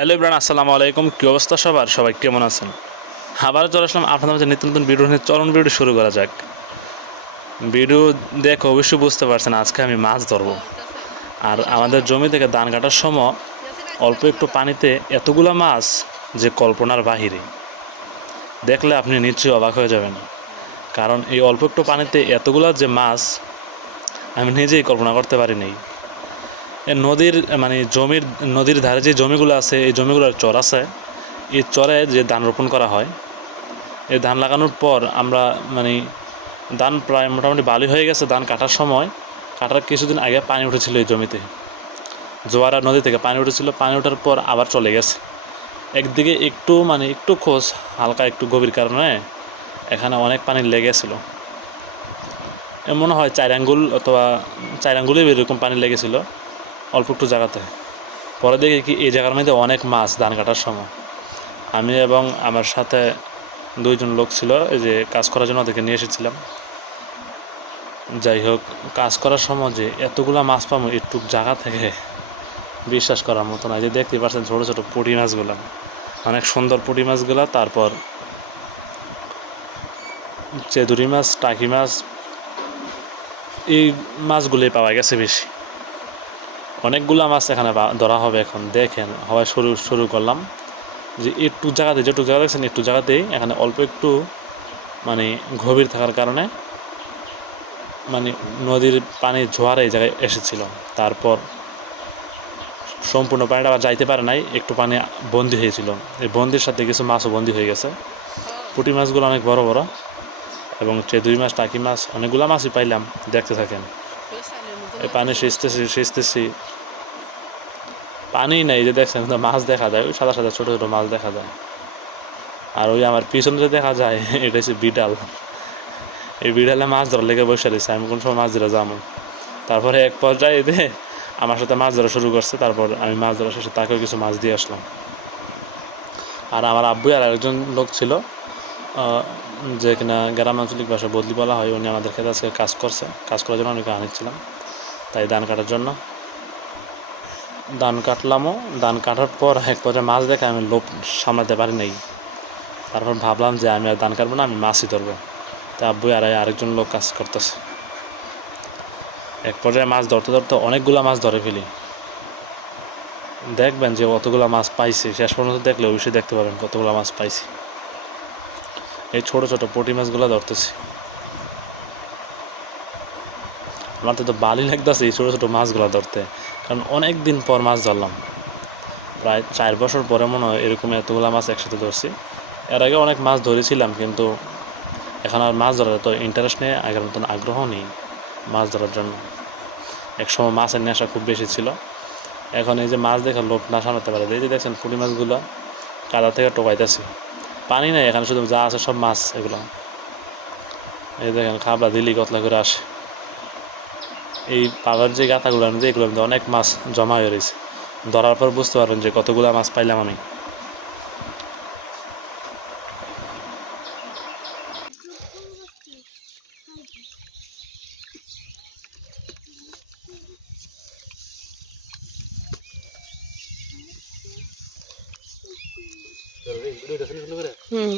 Hello Ibran, আসসালামু আলাইকুম। কী অবস্থা সবার? সবাই কেমন আছেন? আবারও চলে আসলাম আপনাদের মাঝে নিত্য নতুন ভিডিও নিয়ে। চলুন ভিডিও শুরু করা যাক। ভিডিও দেখে অবশ্যই বুঝতে পারছেন আজকে আমি মাছ ধরবো। আর আমাদের জমি থেকে ধান কাটার সময় অল্প একটু পানিতে এতগুলা মাছ যে কল্পনার বাহিরে। দেখলে আপনি নিশ্চয়ই অবাক হয়ে যাবেন, কারণ এই অল্প একটু পানিতে এতগুলা যে মাছ আমি নিজেই কল্পনা করতে পারিনি। নদীর মানে নদীর ধারে যে জমিগুলো আছে, এই জমিগুলোর চর আছে। এই চরে যে ধান রোপণ করা হয়, এই ধান লাগানোর পর আমরা মানে ধান প্রায় মোটামুটি বালি হয়ে গেছে। ধান কাটার সময়, কাটার কিছুদিন আগে পানি উঠেছিল এই জমিতে। জোয়ারা নদী থেকে পানি উঠেছিল, পানি ওঠার পর আবার চলে গেছে। একদিকে একটু খোঁজ হালকা একটু গভীর কারণে এখানে অনেক পানি লেগেছিল। মনে হয় 4 আঙ্গুল অথবা 4 আঙ্গুলে এরকম পানি লেগেছিল অল্প একটু জায়গাতে। পরে দেখি কি এই জায়গার মধ্যে অনেক মাছ ধান কাটার সময়। আমি এবং আমার সাথে 2 জন লোক ছিল, এই যে কাজ করার জন্য ওদেরকে নিয়ে এসেছিলাম। যাই হোক, কাজ করার সময় যে এতগুলা মাছ পাবো একটু জায়গা থেকে বিশ্বাস করার মতো না। যে দেখতে পাচ্ছেন ছোটো ছোটো পুঁটি মাছগুলো, অনেক সুন্দর পুঁটি মাছগুলো। তারপর চেদুরি মাছ, টাকি মাছ, এই মাছগুলোই পাওয়া গেছে বেশি। অনেকগুলা মাছ এখানে ধরা হবে এখন। দেখেন হয় শুরু করলাম যে যেটুক জায়গা দেখছেন, একটু জায়গাতেই এখানে অল্প একটু মানে গভীর থাকার কারণে মানে নদীর পানির জোয়ার এই জায়গায় এসেছিল। তারপর সম্পূর্ণ পানিটা আবার যাইতে পারে নাই, একটু পানি বন্দি হয়েছিল। এই বন্দির সাথে কিছু মাছও বন্দি হয়ে গেছে। পুঁটি মাছগুলো অনেক বড় বড়, এবং চেদুই মাছ, টাকি মাছ, অনেকগুলো মাছই পাইলাম। দেখতে থাকেন। এই পানি সেচতেছি, পানি নেই। যে দেখছেন মাছ দেখা যায়, ওই সাদা সাদা ছোটো ছোটো মাছ দেখা যায়। আর ওই আমার পিছনে দেখা যায় এটা হচ্ছে বিড়াল। এই বিড়ালে মাছ ধরার লেগে বসে রয়েছে। আমি কোন সময় মাছ ধরে যাবো। তারপরে এক পর্যায়ে আমার সাথে মাছ ধরা শুরু করছে। তারপর আমি মাছ ধরা শেষে তাকেও কিছু মাছ দিয়ে আসলাম। আর আমার আব্বু আর একজন লোক ছিল, যে কিনা গ্রাম আঞ্চলিক ভাষায় বদলি বলা হয়। উনি আমাদের ক্ষেত্রে আজকে কাজ করার জন্য অনেকে আনিচ্ছিলাম, তাই ধান কাটার জন্য। ধান কাটলামও। ধান কাটার পর এক পর্যায়ে মাছ দেখে আমি লোভ সামলাতে পারি নাই। তারপর ভাবলাম যে আমি আর ধান কাটবো না, আমি মাছই ধরবো। তা আব্বু আর আরেকজন লোক কাজ করতেছে। এক পর্যায়ে মাছ ধরতে ধরতে অনেকগুলা মাছ ধরে ফেলি। দেখবেন যে অতগুলা মাছ পাইছি, শেষ পর্যন্ত দেখলে অবশ্যই দেখতে পাবেন কতগুলা মাছ পাইছি। এই ছোটো ছোটো পুঁটি মাছগুলো ধরতেছি। আমার তো ভালোই লাগতেছে এই ছোটো ছোটো মাছগুলো ধরতে, কারণ অনেক দিন পর মাছ ধরলাম। প্রায় 4 বছর পরে মনে হয় এরকম এতগুলা মাছ একসাথে ধরছি। এর আগে অনেক মাছ ধরেছিলাম, কিন্তু এখন আর মাছ ধরার তো ইন্টারেস্ট নেই, আগের মতন আগ্রহ নেই মাছ ধরার জন্য। একসময় মাছের নেশা খুব বেশি ছিল। এখন এই যে মাছ দেখে লোভ না সামলাতে পারে। এই যে দেখছেন পুঁটি মাছগুলো কাদা থেকে টোকাইতেছি। পানি নেই এখানে, শুধু যা আছে সব মাছ। এগুলো এই দেখেন খাবলা দিলি কতলা করে আসে। এই পাড়ার যে গাথাগুলো আনছে, এগুলোর মধ্যে অনেক মাছ জমা হয়ে রয়েছে। ধরার পর বুঝতে পারবেন যে কতগুলো মাছ পাইলাম আমি। হুম।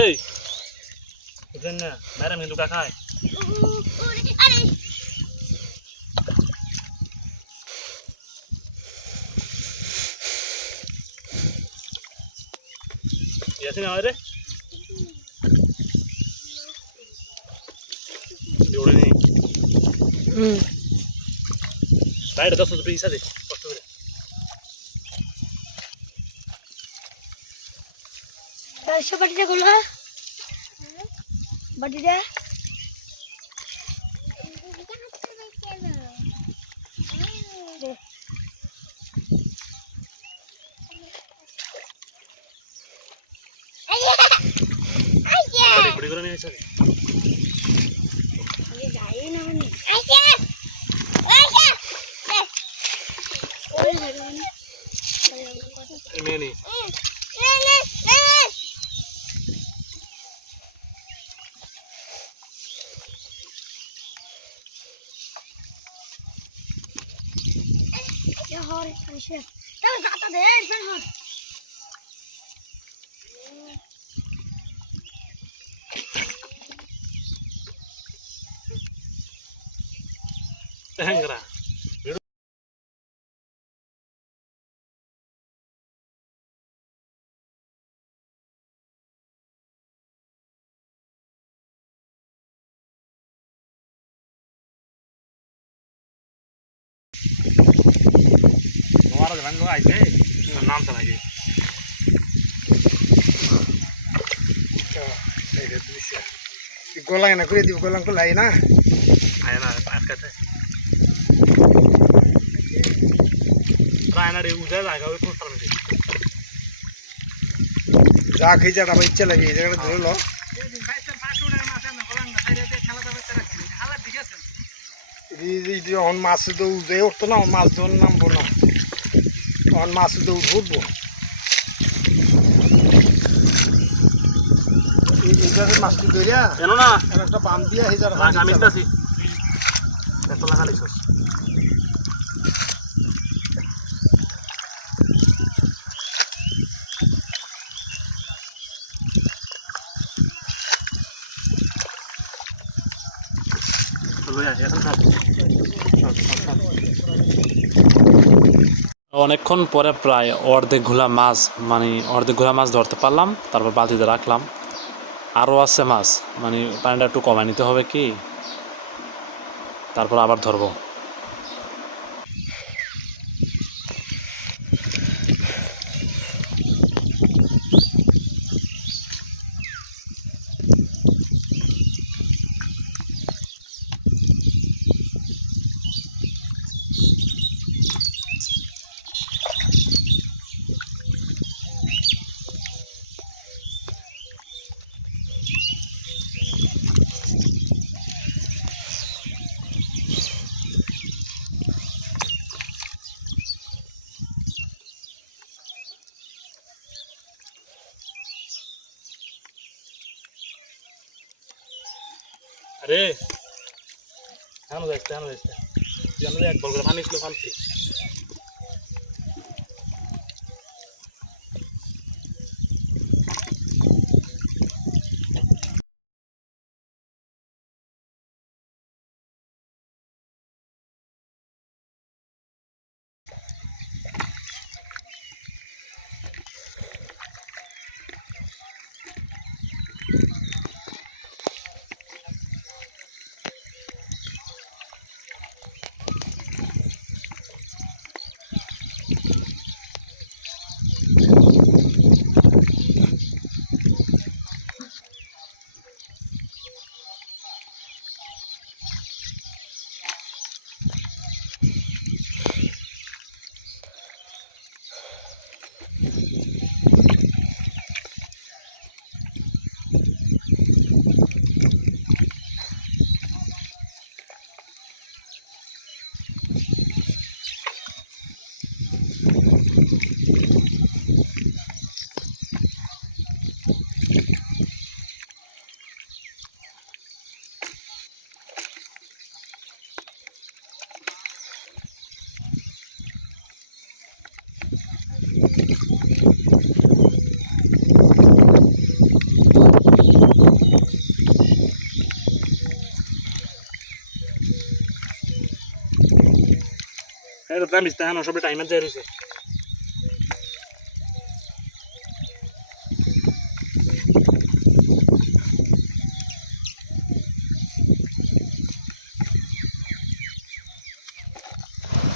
এই বুঝলেন না, ম্যাডাম কিন্তু খায়। ইয়াসিন আমারে দৌড়ে নেই। হুম। বাইরে 10 ফুট পিস আছে কষ্ট করে। বাইশো বাটিটা গুলো বাটিটা বড়ি করে নিয়ে এসে নিয়ে নি ಹೆಂಗ್ರ তোমার গন্ধ আইছে নাম তো নাকি গোলাং না করে দিব গোলাং তো লাই না আয় না আটকাতে রায়না রে উজা জায়গা ওই কোন পারবে যা খাই যা ভাই ইচ্ছা লাগে এই জায়গাটা ধরে লো যখন মাছ তো উঠে উঠতো না মাছ ধর নামবো না তখন মাছ তো উঠবো এইভাবে মাছটি ধরিয়া এনো না একটা বাম দিয়া এই যারা আমি আছি এত লাগা লিছস অনেকক্ষণ পরে প্রায় অর্ধেক ঘোলা মাছ মানে অর্ধেক ঘোলা মাছ ধরতে পারলাম তারপর বালতিতে রাখলাম আরও আছে মাছ মানে পানিটা একটু কমায় নিতে হবে কি তারপর আবার ধরবো আরে কেন যাচ্ছে এক বল করে পানি ছিল ফালছি এটা দাম ইস্তাহান সবে টাইমে যাই রইছে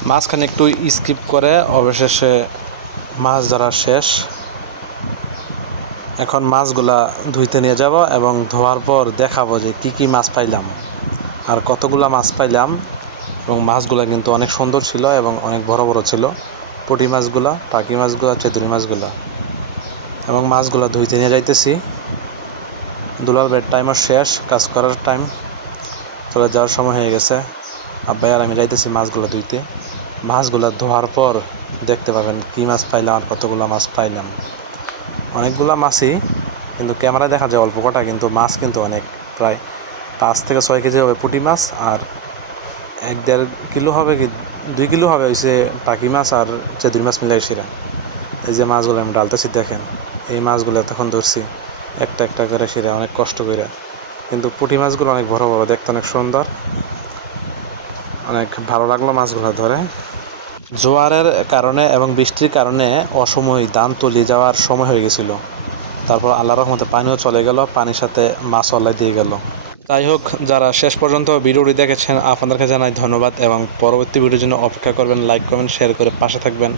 মাঝখানে একটু স্কিপ করে অবশেষে মাছ ধরা শেষ এখন মাছগুলা ধুইতে নিয়ে যাব এবং ধোয়ার পর দেখাবো যে কি কি মাছ পাইলাম আর কতগুলা মাছ পাইলাম এবং মাছগুলো কিন্তু অনেক সুন্দর ছিল এবং অনেক বড় বড় ছিল, পুঁটি মাছগুলা, টাকি মাছগুলা, চেতুরি মাছগুলা। এবং মাছগুলা ধুইতে নিয়ে যাইতেছি। দুলাল ভাইয়ের টাইমও শেষ, কাজ করার টাইম, চলে যাওয়ার সময় হয়ে গেছে। আব্বাই আর আমি যাইতেছি মাছগুলো ধুইতে। মাছগুলো ধোয়ার পর দেখতে পাবেন কী মাছ পাইলাম আর কতগুলো মাছ পাইলাম। অনেকগুলো মাছই, কিন্তু ক্যামেরায় দেখা যায় অল্প কটা, কিন্তু মাছ কিন্তু অনেক, প্রায় 5 থেকে 6 কেজি হবে পুঁটি মাছ, আর 1-1.5 কিলো হবে কি 2 কিলো হবে হয়েছে টাকি মাছ আর চেতুরি মাছ মিলাই সেরা। এই যে মাছগুলো আমি ডালতেছি দেখেন, এই মাছগুলো তখন ধরছি একটা একটা করে সেরা, অনেক কষ্ট করে। কিন্তু পুঁটি মাছগুলো অনেক বড় বড়, দেখতে অনেক সুন্দর, অনেক ভালো লাগলো মাছগুলো ধরে। জোয়ারের কারণে এবং বৃষ্টির কারণে অসময়ে দাম তলিয়ে যাওয়ার সময় হয়ে গেছিল। তারপর আল্লাহর রহমতে পানিও চলে গেল, পানির সাথে মাছ অল্লাহ দিয়ে গেল। যাই হোক, যারা শেষ পর্যন্ত ভিডিওটি দেখেছেন আপনাদেরকে জানাই ধন্যবাদ, এবং পরবর্তী ভিডিওর জন্য অপেক্ষা করবেন, লাইক কমেন্ট শেয়ার করে পাশে থাকবেন।